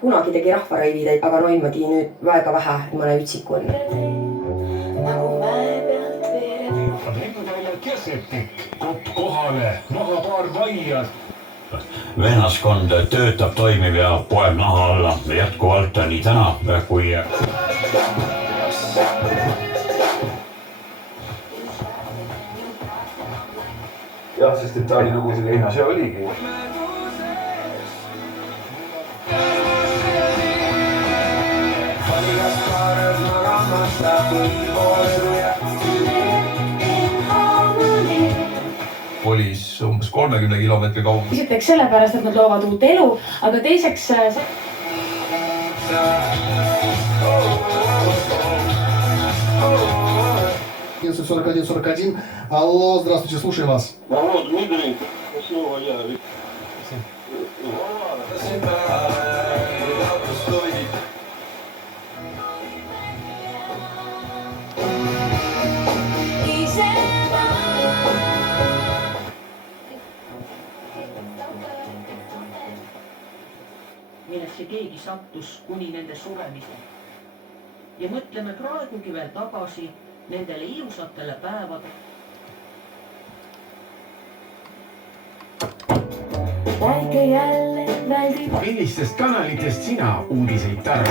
kunagi tegi rahvaraivideid, aga no niimoodi nüüd väga vähe, mõne ütsiku on. Kopp kohale, maha paar vaiad. Vennaskond töötab, toimib ja poeb naha alla jätkuvalt nii täna kui... Jah, sest et ta oli nagu selline... See oligi. Polis umbes 30 kilomeetri kaugel. Esiteks sellepärast, et nad loovad uut elu, aga teiseks... Алло, здравствуйте, слушаю вас. Алло, Дмитрий, снова я. Millesse keegi sattus kuni nende suremise. Ja mõtleme praegugi veel tagasi nendele ilusatele päevadele. Väike jälle väldib. Millistest kanalitest sina uudiseid tarbid?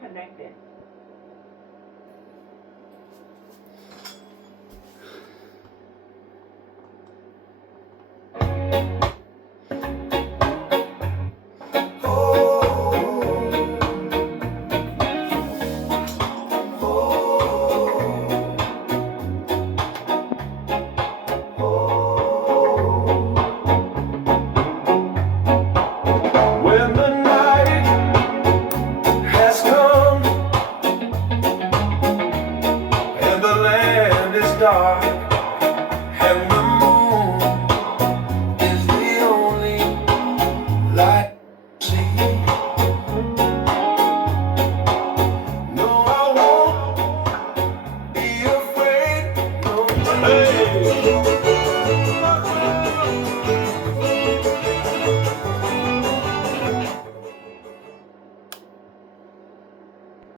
Connected. Dark.